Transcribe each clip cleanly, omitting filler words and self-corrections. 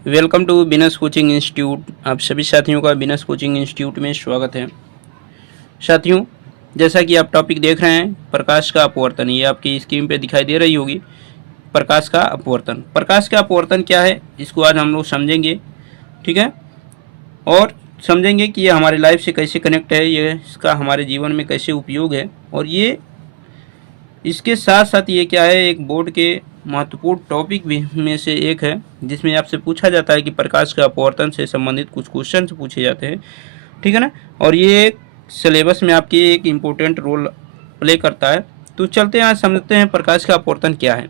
Welcome to बिनस coaching institute. आप सभी साथियों का बिनस कोचिंग इंस्टीट्यूट में स्वागत है। साथियों, जैसा कि आप टॉपिक देख रहे हैं, प्रकाश का अपवर्तन, ये आपकी स्क्रीन पे दिखाई दे रही होगी। प्रकाश का अपवर्तन, प्रकाश का अपवर्तन क्या है, इसको आज हम लोग समझेंगे। ठीक है, और समझेंगे कि ये हमारे लाइफ से कैसे कनेक्ट है, ये इसका हमारे जीवन में कैसे उपयोग है, और ये इसके साथ साथ ये क्या है, एक बोर्ड के महत्वपूर्ण टॉपिक भी में से एक है, जिसमें आपसे पूछा जाता है कि प्रकाश का अपवर्तन से संबंधित कुछ क्वेश्चन पूछे जाते हैं। ठीक है ना, और ये एक सिलेबस में आपकी एक इम्पोर्टेंट रोल प्ले करता है। तो चलते हैं, आज समझते हैं प्रकाश का अपवर्तन क्या है।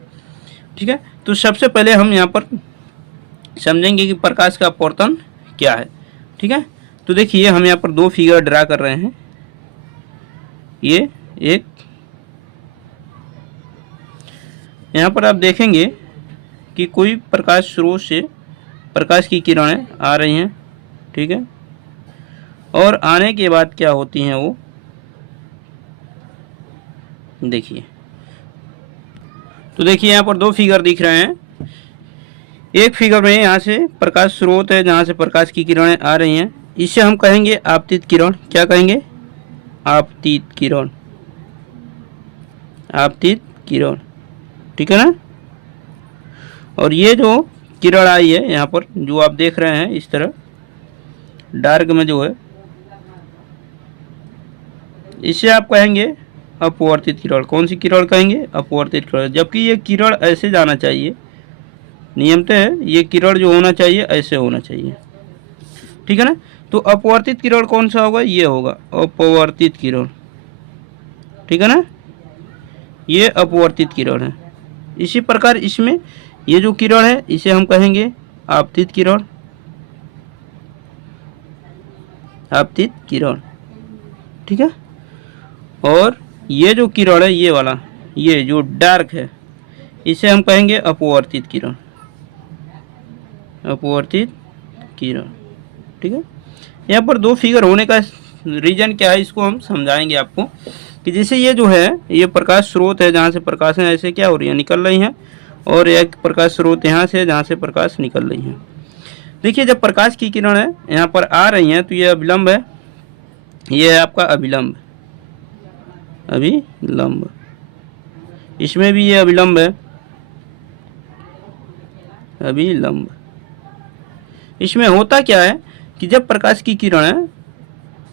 ठीक है, तो सबसे पहले हम यहाँ पर समझेंगे कि प्रकाश का अपवर्तन क्या है। ठीक है, तो देखिए हम यहाँ पर दो फिगर ड्रा कर रहे हैं। ये एक, यहाँ पर आप देखेंगे कि कोई प्रकाश स्रोत से प्रकाश की किरणें आ रही हैं। ठीक है, और आने के बाद क्या होती हैं वो देखिए। तो देखिए यहाँ पर दो फिगर दिख रहे हैं। एक फिगर में यहाँ से प्रकाश स्रोत है जहाँ से प्रकाश की किरणें आ रही हैं, इसे हम कहेंगे आपतित किरण। क्या कहेंगे? आपतित किरण, आपतित किरण। ठीक है ना, और ये जो किरण आई है यहाँ पर, जो आप देख रहे हैं इस तरह डार्क में जो है, इसे आप कहेंगे अपवर्तित किरण। कौन सी किरण कहेंगे? अपवर्तित किरण। जबकि ये किरण ऐसे जाना चाहिए, नियमतः है ये किरण जो होना चाहिए ऐसे होना चाहिए। ठीक है ना, तो अपवर्तित किरण कौन सा होगा? ये होगा अपवर्तित किरण। ठीक है ना, ये अपवर्तित किरण है। इसी प्रकार इसमें ये जो किरण है इसे हम कहेंगे आपतित किरण, आपतित किरण। ठीक है, और ये जो किरण है, ये वाला, ये जो डार्क है, इसे हम कहेंगे अपवर्तित किरण, अपवर्तित किरण। ठीक है, यहाँ पर दो फिगर होने का रीजन क्या है, इसको हम समझाएंगे आपको। कि जैसे ये जो है, ये प्रकाश स्रोत है जहाँ से प्रकाशें ऐसे क्या हो रही है, निकल रही हैं, और एक प्रकाश स्रोत यहाँ से जहाँ से प्रकाश निकल रही हैं। देखिए जब प्रकाश की किरणें यहाँ पर आ रही हैं तो ये अभिलंब है, ये है आपका अभिलंब, अभिलंब। इसमें भी ये अभिलंब है, अभिलंब। इसमें होता क्या है कि जब प्रकाश की किरणें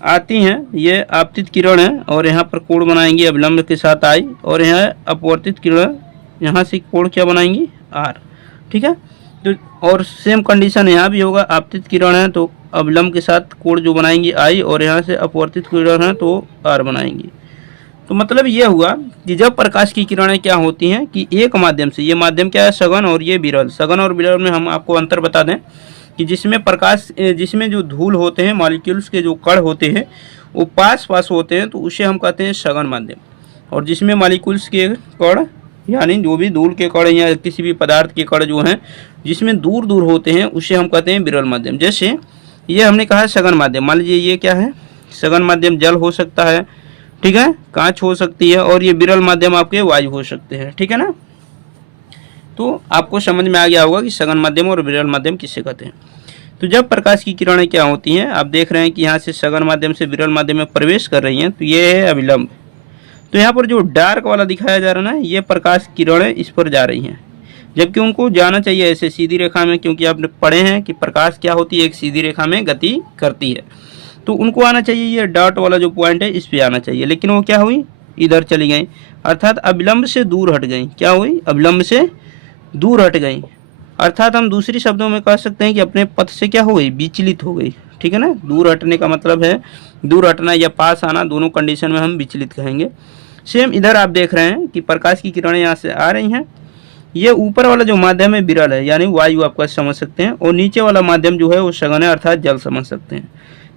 आती हैं, ये आपतित किरण है, और यहाँ पर कोण बनाएंगी अभिलंब के साथ आई, और यहाँ अपवर्तित किरण यहाँ से कोण क्या बनाएंगी? आर। ठीक है, तो और सेम कंडीशन यहाँ भी होगा। आपतित किरण है तो अभिलंब के साथ कोण जो बनाएंगी आई, और यहाँ से अपवर्तित किरण है तो आर बनाएंगी। तो मतलब ये हुआ कि जब प्रकाश की किरणें क्या होती हैं कि एक माध्यम से, ये माध्यम क्या है? सघन, और ये विरल। सघन और विरल में हम आपको अंतर बता दें कि जिसमें प्रकाश, जिसमें जो धूल होते हैं, मॉलिक्यूल्स के जो कण होते हैं वो पास पास होते हैं, तो उसे हम कहते हैं सघन माध्यम। और जिसमें मॉलिक्यूल्स के कण, यानी जो भी धूल के कण या किसी भी पदार्थ के कण जो हैं जिसमें दूर दूर होते हैं, उसे हम कहते हैं विरल माध्यम। जैसे ये हमने कहा सघन माध्यम, मान लीजिए ये क्या है? सघन माध्यम जल हो सकता है, ठीक है, कांच हो सकती है, और ये विरल माध्यम आपके वायु हो सकते हैं। ठीक है ना, तो आपको समझ में आ गया होगा कि सघन माध्यम और विरल माध्यम किसे कहते हैं। तो जब प्रकाश की किरणें क्या होती हैं, आप देख रहे हैं कि यहाँ से सघन माध्यम से विरल माध्यम में प्रवेश कर रही हैं, तो ये है अभिलंब। तो यहाँ पर जो डार्क वाला दिखाया जा रहा है ना, ये प्रकाश किरणें इस पर जा रही हैं, जबकि उनको जाना चाहिए ऐसे सीधी रेखा में, क्योंकि आपने पढ़े हैं कि प्रकाश क्या होती है? एक सीधी रेखा में गति करती है। तो उनको आना चाहिए, ये डॉट वाला जो पॉइंट है इस पे आना चाहिए, लेकिन वो क्या हुई? इधर चली गई, अर्थात अभिलंब से दूर हट गई। क्या हुई? अभिलंब से दूर हट गई, अर्थात हम दूसरी शब्दों में कह सकते हैं कि अपने पथ से क्या हो गई? विचलित हो गई। ठीक है ना, दूर हटने का मतलब है दूर हटना या पास आना, दोनों कंडीशन में हम विचलित कहेंगे। सेम इधर आप देख रहे हैं कि प्रकाश की किरणें यहाँ से आ रही हैं, ये ऊपर वाला जो माध्यम है विरल है, यानी वायु आपका समझ सकते हैं, और नीचे वाला माध्यम जो है वो सघन है, अर्थात जल समझ सकते हैं।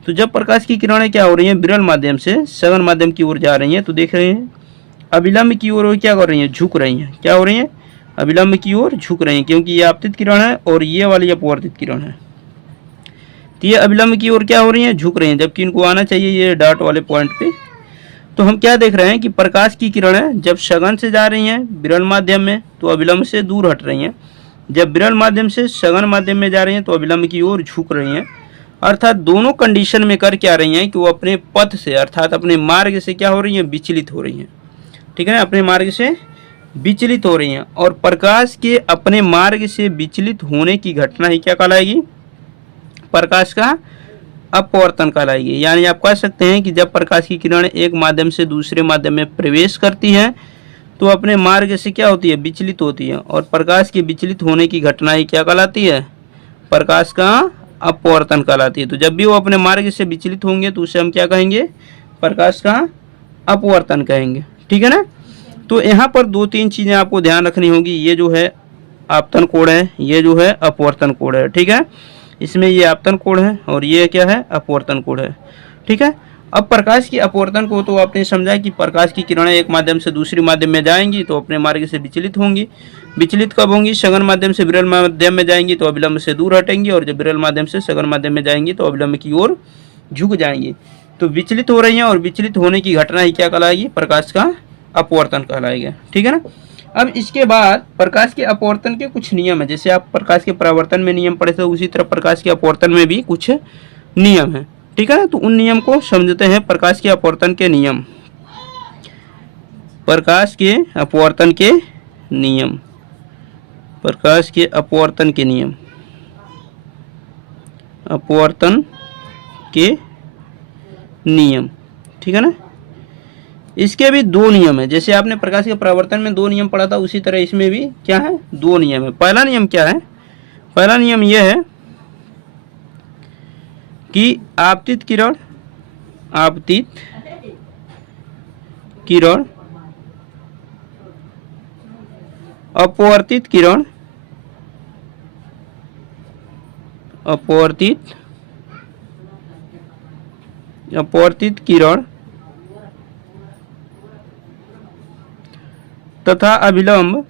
तो जब प्रकाश की किरणें क्या हो रही हैं? विरल माध्यम से सघन माध्यम की ओर जा रही हैं, तो देख रहे हैं अभिलंब की ओर क्या कर रही हैं? झुक रही हैं। क्या हो रही हैं? अभिलंब की ओर झुक रही हैं, क्योंकि ये आपतित किरण है और ये वाली अपवर्तित किरण है। तो ये अभिलंब की ओर क्या हो रही हैं? झुक रही हैं, जबकि इनको आना चाहिए ये डॉट वाले पॉइंट पे। तो हम क्या देख रहे हैं कि प्रकाश की किरणें जब सघन से जा रही हैं विरल माध्यम में, तो अभिलंब से दूर हट रही हैं, जब विरल माध्यम से सघन माध्यम में जा रही हैं तो अविलंब की ओर झुक रही हैं। अर्थात दोनों कंडीशन में कर क्या रही हैं कि वो अपने पथ से अर्थात अपने मार्ग से क्या हो रही हैं, विचलित हो रही हैं। ठीक है ना, अपने मार्ग से विचलित हो रही हैं। और प्रकाश के अपने मार्ग से विचलित होने की घटना ही क्या कहलाएगी, प्रकाश का अपवर्तन कहलाएगी। यानी आप कह सकते हैं कि जब प्रकाश की किरण एक माध्यम से दूसरे माध्यम में प्रवेश करती हैं तो अपने मार्ग से क्या होती है, विचलित होती है। और प्रकाश के विचलित होने की घटना ही क्या कहलाती है, प्रकाश का अपवर्तन कहलाती है। तो जब भी वो अपने मार्ग से विचलित होंगे तो उसे हम क्या कहेंगे, प्रकाश का अपवर्तन कहेंगे। ठीक है ना। तो यहाँ पर 2-3 चीज़ें आपको ध्यान रखनी होगी। ये जो है आपतन कोण है, ये जो है अपवर्तन कोण है। ठीक है, इसमें ये आपतन कोण है और ये क्या है, अपवर्तन कोण है। ठीक है। अब प्रकाश की अपवर्तन को तो आपने समझा कि प्रकाश की किरणें एक माध्यम से दूसरी माध्यम में जाएंगी तो अपने मार्ग से विचलित होंगी। विचलित कब होंगी, सघन माध्यम से विरल माध्यम में जाएंगी तो अविलंब से दूर हटेंगी, और जब विरल माध्यम से सघन माध्यम में जाएंगी तो अविलंब की ओर झुक जाएंगी। तो विचलित हो रही हैं और विचलित होने की घटना ही क्या कहलाएगी, प्रकाश का अपवर्तन कहलाएगा। ठीक है ना। अब इसके बाद प्रकाश के अपवर्तन के कुछ नियम है। जैसे आप प्रकाश के परावर्तन में नियम पढ़े थे, उसी तरह प्रकाश के अपवर्तन में भी कुछ नियम है। ठीक है ना। तो उन नियम को समझते हैं। प्रकाश के अपवर्तन के नियम, प्रकाश के अपवर्तन के नियम, प्रकाश के अपवर्तन के नियम, अपवर्तन के नियम। ठीक है ना। इसके भी 2 नियम है। जैसे आपने प्रकाश के परावर्तन में 2 नियम पढ़ा था, उसी तरह इसमें भी क्या है, 2 नियम है। पहला नियम क्या है, पहला नियम यह है कि आपतित किरण, आपतित किरण, अपवर्तित किरण, अपवर्तित किरण तथा अभिलंब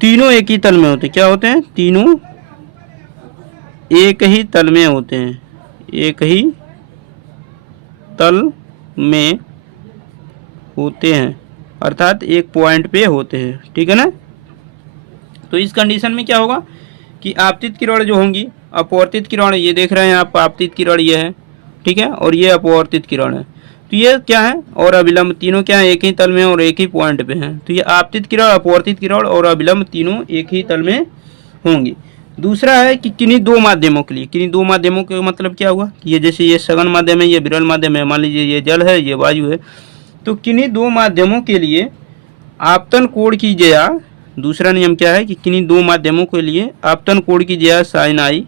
तीनों एक ही तल में होते हैं। क्या होते हैं, तीनों एक ही तल में होते हैं, एक ही तल में होते हैं, अर्थात एक पॉइंट पे होते हैं। ठीक है ना। तो इस कंडीशन में क्या होगा कि आपतित किरण जो होंगी, अपवर्तित किरण, ये देख रहे हैं आप, आपतित किरण ये है। ठीक है, और ये अपवर्तित किरण है। तो ये क्या है, और अभिलंब तीनों क्या है, एक ही तल में और एक ही पॉइंट पे हैं। तो ये आपतित किरण, अपवर्तित किरण और अभिलंब तीनों एक ही तल में होंगी। दूसरा है कि किन्हीं 2 माध्यमों के लिए, किन्हीं 2 माध्यमों के मतलब क्या हुआ कि ये जैसे ये सघन माध्यम है, ये विरल माध्यम है, मान लीजिए ये जल है, ये वायु है। तो किन्हीं 2 माध्यमों के लिए आपतन कोण की ज्या, दूसरा नियम क्या है कि किन्हीं 2 माध्यमों के लिए आपतन कोण की ज्या साइन आई।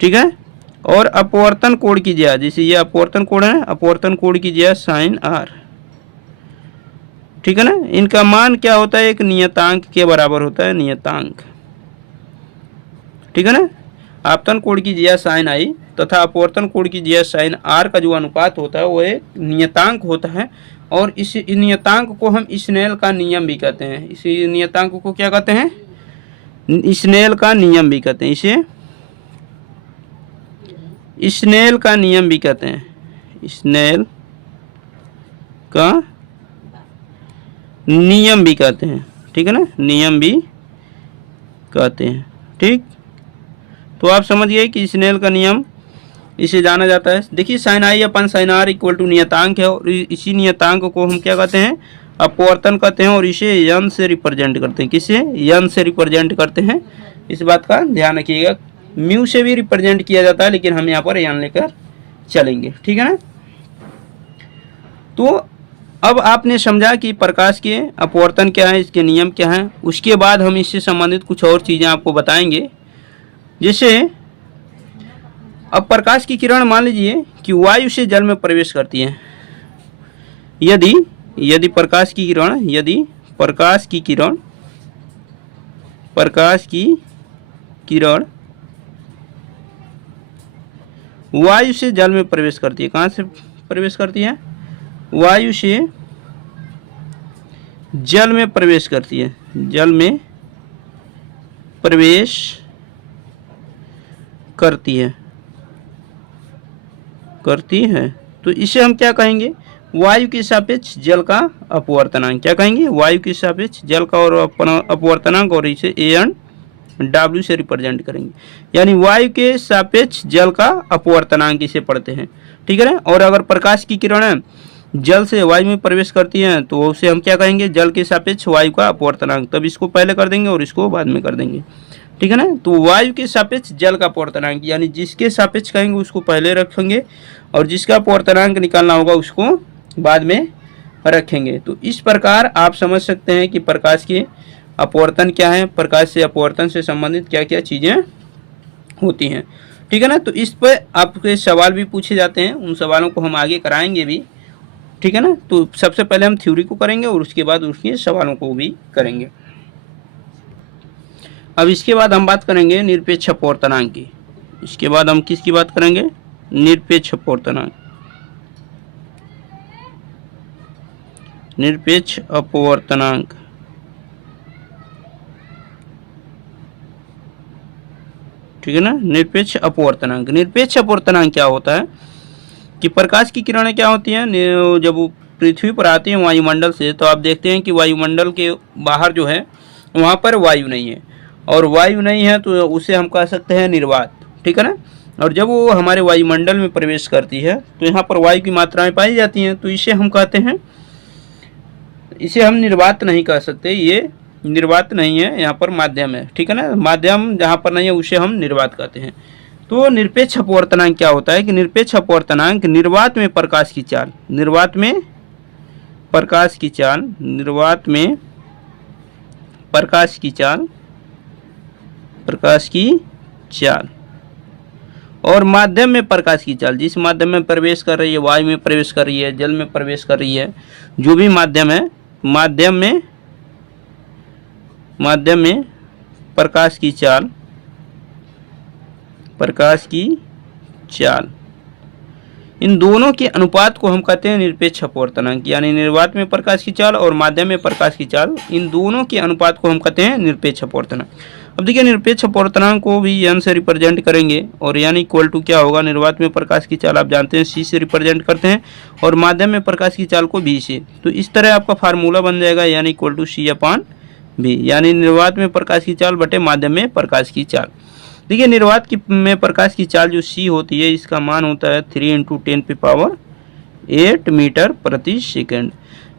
ठीक है। और अपवर्तन कोण की ज्या, जैसे ये अपवर्तन कोण है, अपवर्तन कोण की ज्या साइन आर। ठीक है ना। इनका मान क्या होता है, एक नियतांक के बराबर होता है, नियतांक। ठीक है ना। आपतन कोण की ज्या साइन आई तथा अपवर्तन कोण की ज्या साइन आर का जो अनुपात होता है वो एक नियतांक होता है। और इस नियतांक को हम स्नेल का नियम भी कहते हैं। इस नियतांक को क्या कहते हैं, स्नेल का नियम भी कहते हैं। इसे स्नेल का नियम भी कहते हैं, स्नेल का नियम भी कहते हैं। ठीक है ना, नियम भी कहते हैं। ठीक, तो आप समझ गए कि स्नेल का नियम इसे जाना जाता है। देखिए sine I upon sine R equal to नियतांक है, और इसी नियतांक को हम क्या कहते हैं, अपवर्तन कहते हैं, और इसे यन से रिप्रेजेंट करते हैं। किसे, यन से रिप्रेजेंट करते हैं। इस बात का ध्यान रखिएगा। म्यू से भी रिप्रेजेंट किया जाता है, लेकिन हम यहाँ पर यन लेकर चलेंगे। ठीक है ना। तो अब आपने समझा कि प्रकाश के अपवर्तन क्या है, इसके नियम क्या हैं। उसके बाद हम इससे संबंधित कुछ और चीज़ें आपको बताएंगे। जैसे अब प्रकाश की किरण मान लीजिए कि वायु से जल में प्रवेश करती है। यदि प्रकाश की किरण, यदि प्रकाश की किरण वायु से जल में प्रवेश करती है। कहाँ से प्रवेश करती है, वायु से जल में प्रवेश करती है, जल में प्रवेश करती है, तो इसे हम क्या कहेंगे, वायु के सापेक्ष जल का अपवर्तनांक। क्या कहेंगे? वायु के सापेक्ष जल का और अपवर्तनांक, और इसे AN W से रिप्रेजेंट करेंगे। यानी वायु के सापेक्ष जल का अपवर्तनांक इसे पढ़ते हैं, ठीक है ना। और अगर प्रकाश की किरणें जल से वायु में प्रवेश करती हैं तो उसे हम क्या कहेंगे? जल के सापेक्ष वायु का अपवर्तनांक। तब इसको पहले कर देंगे और इसको बाद में कर देंगे, ठीक है ना। तो वायु के सापेक्ष जल का अपवर्तनांक, यानी जिसके सापेक्ष कहेंगे उसको पहले रखेंगे और जिसका अपवर्तनांक निकालना होगा उसको बाद में रखेंगे। तो इस प्रकार आप समझ सकते हैं कि प्रकाश के अपवर्तन क्या है, प्रकाश से अपवर्तन से संबंधित क्या क्या चीज़ें होती हैं, ठीक है ना। तो इस पर आपके सवाल भी पूछे जाते हैं, उन सवालों को हम आगे कराएंगे भी, ठीक है ना। तो सबसे पहले हम थ्योरी को करेंगे और उसके बाद उसके सवालों को भी करेंगे। अब इसके बाद हम बात करेंगे निरपेक्ष अपवर्तनांक की। इसके बाद हम किसकी बात करेंगे? निरपेक्ष अपवर्तनांक। निरपेक्ष अपवर्तनांक, ठीक है ना। निरपेक्ष अपवर्तनांक, निरपेक्ष अपवर्तनांक क्या होता है कि प्रकाश की किरणें क्या होती हैं, जब वो पृथ्वी पर आती हैं वायुमंडल से, तो आप देखते हैं कि वायुमंडल के बाहर जो है वहाँ पर वायु नहीं है, और वायु नहीं है तो उसे हम कह सकते हैं निर्वात, ठीक है ना। और जब वो हमारे वायुमंडल में प्रवेश करती है तो यहाँ पर वायु की मात्राएं पाई जाती हैं, तो इसे हम कहते हैं, इसे हम निर्वात नहीं कह सकते, ये निर्वात नहीं है, यहाँ पर माध्यम है, ठीक है ना। माध्यम जहाँ पर नहीं है उसे हम निर्वात कहते हैं। तो निरपेक्ष अपवर्तनांक क्या होता है कि निरपेक्ष अपवर्तनांक निर्वात में प्रकाश की चाल, निर्वात में प्रकाश की चाल, निर्वात में प्रकाश की चाल, प्रकाश की चाल, और माध्यम में प्रकाश की चाल, जिस माध्यम में प्रवेश कर रही है, वायु में प्रवेश कर रही है, जल में प्रवेश कर रही है, जो भी माध्यम है, माध्यम में प्रकाश की चाल, प्रकाश की चाल, इन दोनों के अनुपात को हम कहते हैं निरपेक्ष अपवर्तनांक। यानी निर्वात में प्रकाश की चाल और माध्यम में प्रकाश की चाल, इन दोनों के अनुपात को हम कहते हैं निरपेक्ष अपवर्तनांक। अब देखिए निरपेक्ष अपवर्तनांक को भी n से रिप्रेजेंट करेंगे, और यानी इक्वल टू क्या होगा, निर्वात में प्रकाश की चाल आप जानते हैं c से रिप्रेजेंट करते हैं, और माध्यम में प्रकाश की चाल को b से। तो इस तरह आपका फार्मूला बन जाएगा, यानी इक्वल टू c/b, यानी निर्वात में प्रकाश की चाल बटे माध्यम में प्रकाश की चाल। देखिए निर्वात में प्रकाश की चाल जो c होती है, इसका मान होता है 3 × 10⁸ मीटर प्रति सेकंड।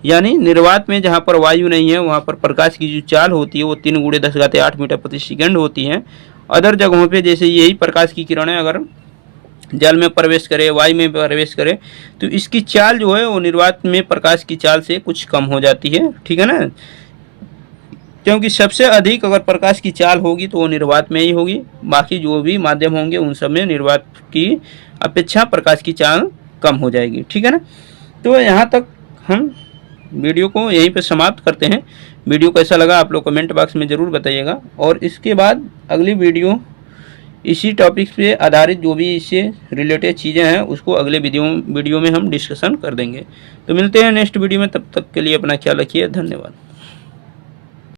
यानी निर्वात में जहाँ पर वायु नहीं है वहाँ पर प्रकाश की जो चाल होती है वो 3 × 10⁸ मीटर प्रति सेकंड होती है। अदर जगहों पे जैसे यही प्रकाश की किरणें अगर जल में प्रवेश करे, वायु में प्रवेश करे, तो इसकी चाल जो है वो निर्वात में प्रकाश की चाल से कुछ कम हो जाती है, ठीक है ना। क्योंकि सबसे अधिक अगर प्रकाश की चाल होगी तो वो निर्वात में ही होगी, बाकी जो भी माध्यम होंगे उन सब में निर्वात की अपेक्षा प्रकाश की चाल कम हो जाएगी, ठीक है ना। तो यहाँ तक हम वीडियो को यहीं पे समाप्त करते हैं। वीडियो कैसा लगा आप लोग कमेंट बॉक्स में ज़रूर बताइएगा, और इसके बाद अगली वीडियो इसी टॉपिक पे आधारित जो भी इससे रिलेटेड चीज़ें हैं उसको अगले वीडियो में हम डिस्कशन कर देंगे। तो मिलते हैं नेक्स्ट वीडियो में, तब तक के लिए अपना ख्याल रखिए, धन्यवाद।